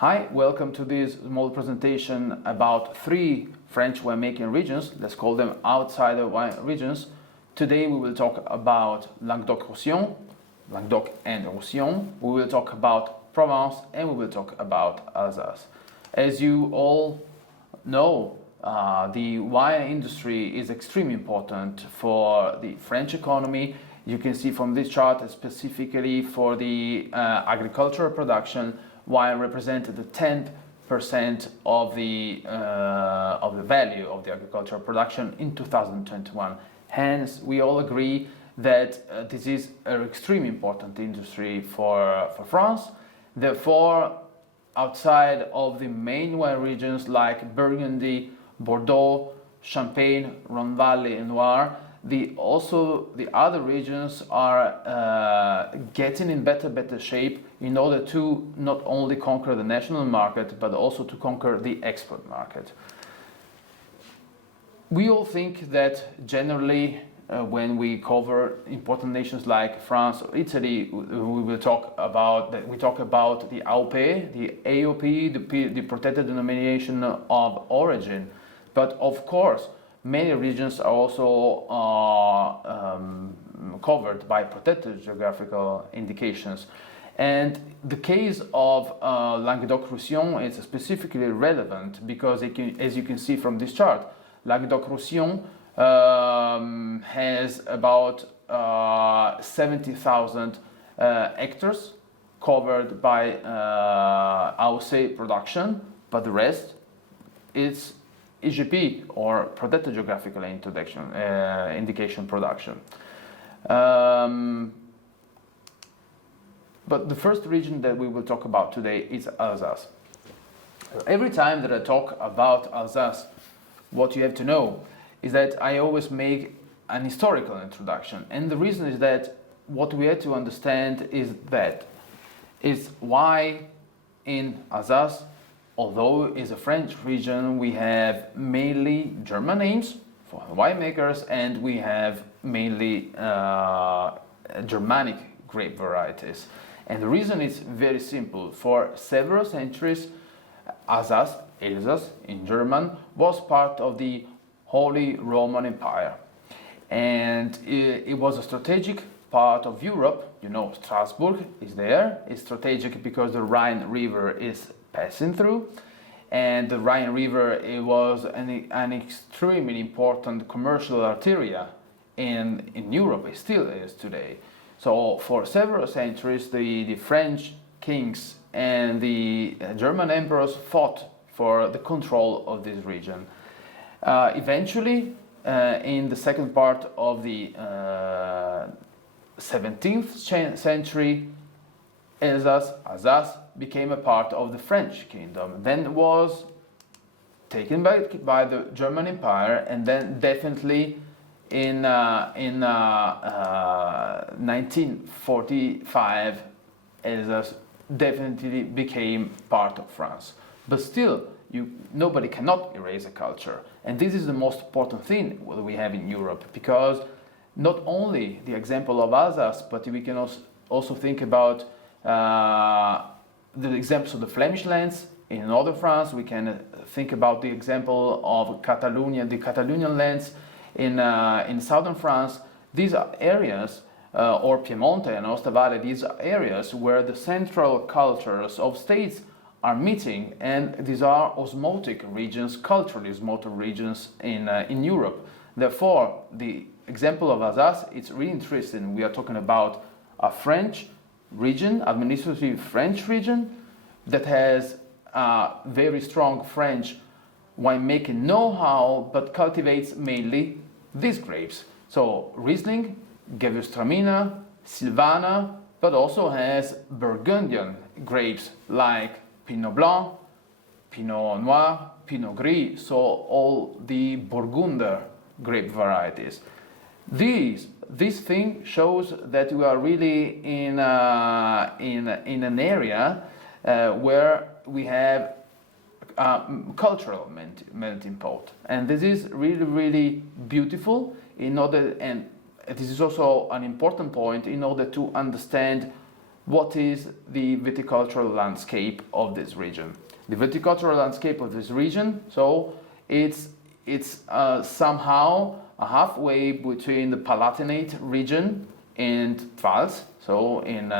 Hi, welcome to this small presentation about three French winemaking regions. Let's call them outsider wine regions. Today we will talk about Languedoc-Roussillon, Languedoc and Roussillon. We will talk about Provence and we will talk about Alsace. As you all know, the wine industry is extremely important for the French economy. You can see from this chart specifically for the agricultural production, wine represented the 10% of the value of the agricultural production in 2021. Hence, we all agree that this is an extremely important industry for France. Therefore, outside of the main wine regions like Burgundy, Bordeaux, Champagne, Rhone Valley, and Loire, the other regions are getting in better shape in order to not only conquer the national market but also to conquer the export market. We all think that generally when we cover important nations like France or Italy, we talk about the AOP, the AOP, the protected denomination of origin. But of course, many regions are also covered by protected geographical indications. And the case of Languedoc-Roussillon is specifically relevant because, as you can see from this chart, Languedoc-Roussillon has about 70,000 hectares covered by Alsace production, but the rest is EGP or protected geographical indication production. But the first region that we will talk about today is Alsace. Every time that I talk about Alsace, what you have to know is that I always make an historical introduction. And the reason is that what we have to understand is why in Alsace, although it's a French region, we have mainly German names for winemakers and we have mainly Germanic grape varieties. And the reason is very simple. For several centuries, Alsace in German, was part of the Holy Roman Empire. And it was a strategic part of Europe. You know, Strasbourg is there. It's strategic because the Rhine River is passing through. And the Rhine River, it was an extremely important commercial arteria in Europe. It still is today. So for several centuries, the French kings and the German emperors fought for the control of this region. Eventually, in the second part of the 17th century, Alsace became a part of the French kingdom. Then it was taken by the German Empire, and then definitely in 1945, Alsace definitely became part of France. But still, nobody cannot erase a culture. And this is the most important thing that we have in Europe, because not only the example of Alsace, but we can also think about the examples of the Flemish lands in northern France. We can think about the example of Catalonia, the Catalonian lands in southern France. These are areas, or Piemonte and Aosta Valley, these are areas where the central cultures of states are meeting, and these are osmotic regions, culturally osmotic regions in Europe. Therefore, the example of Alsace, it's really interesting. We are talking about a French region, administrative French region, that has very strong French winemaking know-how, but cultivates mainly these grapes. So Riesling, Gewürztraminer, Sylvaner, but also has Burgundian grapes like Pinot Blanc, Pinot Noir, Pinot Gris, so all the Burgunder grape varieties. This thing shows that we are really in an area where we have cultural melting pot, and this is really beautiful. And this is also an important point in order to understand what is the viticultural landscape of this region. The viticultural landscape of this region, so it's somehow halfway between the Palatinate region in Pfalz, so in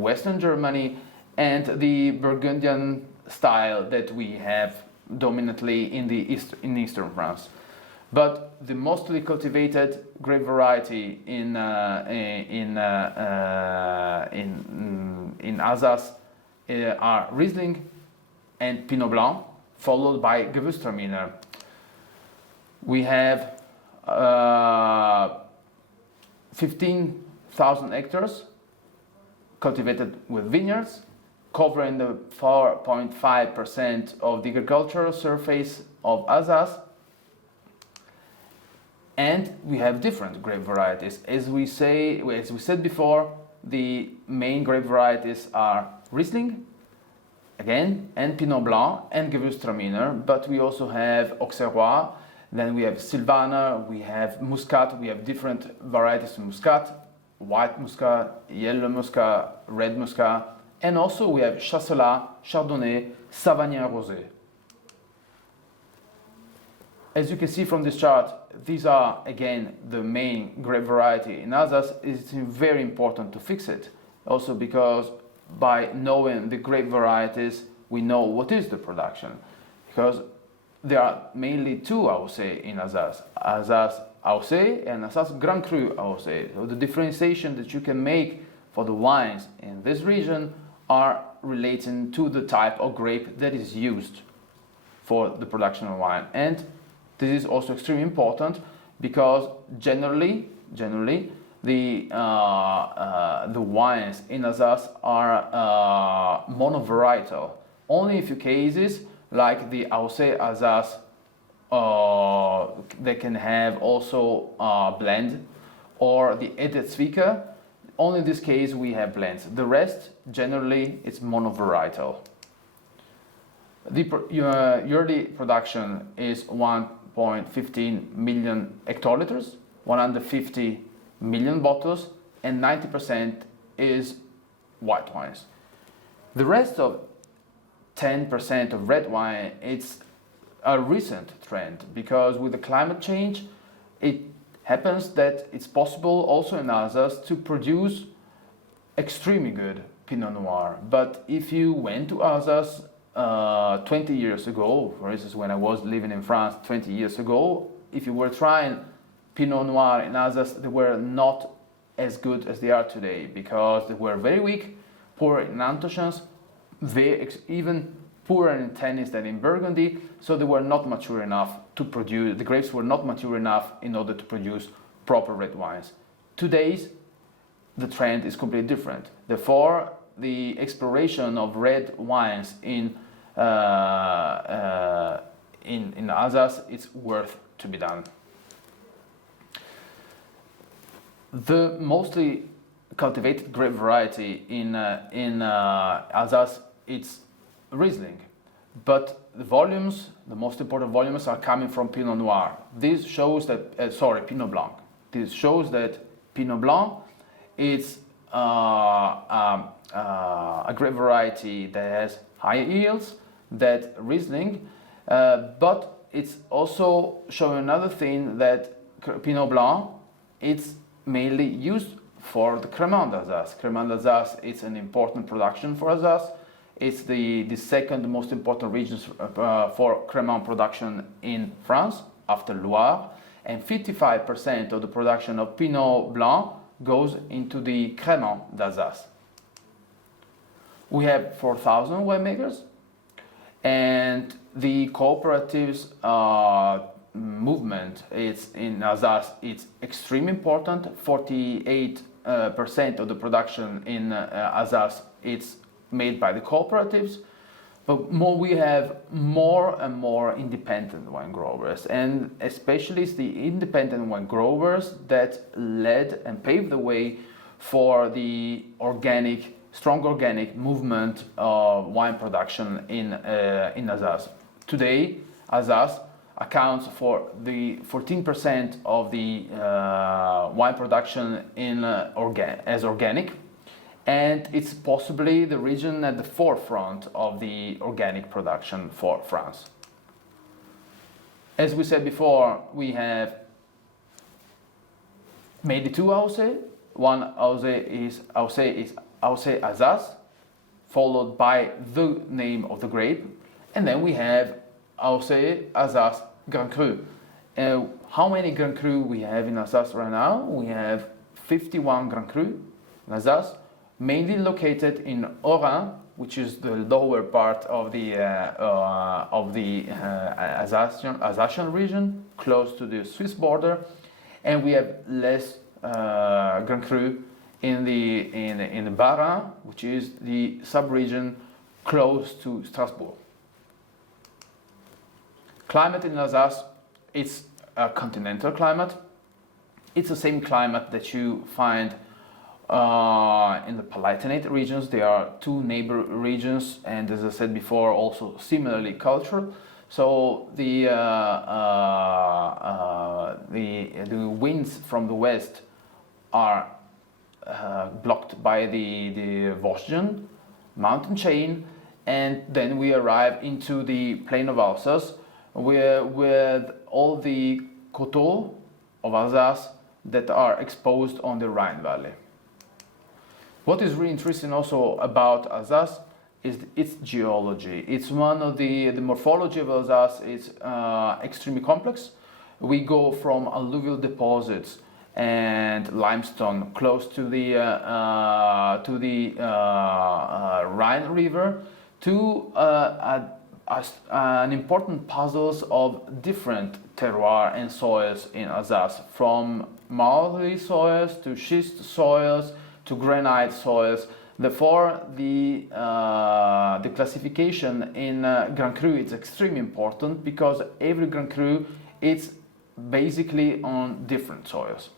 Western Germany, and the Burgundian style that we have dominantly in Eastern France. But the mostly cultivated grape variety in Alsace are Riesling and Pinot Blanc, followed by Gewürztraminer. We have 15,000 hectares cultivated with vineyards, covering the 4.5% of the agricultural surface of Alsace. And we have different grape varieties. As we said before, the main grape varieties are Riesling, again, and Pinot Blanc, and Gewürztraminer, but we also have Auxerrois, then we have Sylvaner, we have Muscat, we have different varieties of Muscat, white Muscat, yellow Muscat, red Muscat, and also we have Chasselas, Chardonnay, Savagnin Rosé. As you can see from this chart, these are again the main grape variety in Alsace. It's very important to fix it, also because by knowing the grape varieties, we know what is the production, because there are mainly two, I would say, in Alsace. Alsace AOC and Alsace Grand Cru AOC. So the differentiation that you can make for the wines in this region are relating to the type of grape that is used for the production of wine. And this is also extremely important because generally the wines in Alsace are monovarietal. Only a few cases, like the AOC Alsace, they can have also blend, or the Edezwicker. Only in this case we have blends. The rest, generally, it's monovarietal. The yearly production is 1.15 million hectoliters, 150 million bottles, and 90% is white wines. The rest of 10% of red wine, it's a recent trend, because with the climate change, it happens that it's possible also in Alsace to produce extremely good Pinot Noir. But if you went to Alsace 20 years ago, for instance, when I was living in France 20 years ago, if you were trying Pinot Noir in Alsace, they were not as good as they are today, because they were very weak, poor in anthocyans, even poorer in tannins than in Burgundy, so they were not mature enough to produce, the grapes were not mature enough in order to produce proper red wines. Today's, the trend is completely different. Therefore, the exploration of red wines in Alsace is worth to be done. The mostly cultivated grape variety in Alsace, it's Riesling, but the volumes, the most important volumes, are coming from Pinot Noir. This shows that, Pinot Blanc. This shows that Pinot Blanc is a grape variety that has higher yields than Riesling, but it's also showing another thing, that Pinot Blanc, it's mainly used for the Crémant d'Alsace. Crémant d'Alsace is an important production for Alsace. It's the second most important region for Crémant production in France, after Loire, and 55% of the production of Pinot Blanc goes into the Crémant d'Alsace. We have 4,000 winemakers, and the cooperatives movement is in Alsace. It's extremely important. 48% of the production in Alsace, it's made by the cooperatives, but we have more and more independent wine growers, and especially it's the independent wine growers that led and paved the way for the strong organic movement of wine production in Alsace. Today, Alsace accounts for the 14% of the wine production as organic, and it's possibly the region at the forefront of the organic production for France. As we said before, we have mainly two Alsace. One Alsace is Alsace, followed by the name of the grape, and then we have Alsace Grand Cru. How many Grand Cru we have in Alsace right now? We have 51 Grand Cru in Alsace, mainly located in Oran, which is the lower part of the Alsatian region, close to the Swiss border, and we have less Grand Cru in the Bas-Rhin, which is the sub-region close to Strasbourg. Climate in Alsace, it's a continental climate. It's the same climate that you find in the Palatinate regions. There are two neighbor regions, and as I said before, also similarly cultural. So the winds from the west are blocked by the Vosgian mountain chain, and then we arrive into the plain of Alsace, with all the coteaux of Alsace that are exposed on the Rhine Valley. What is really interesting also about Alsace is its geology. It's one of the morphology of Alsace is extremely complex. We go from alluvial deposits and limestone close to the Rhine River to an important puzzles of different terroir and soils in Alsace, from marly soils to schist soils to granite soils. Therefore, the classification in Grand Cru is extremely important, because every Grand Cru is basically on different soils.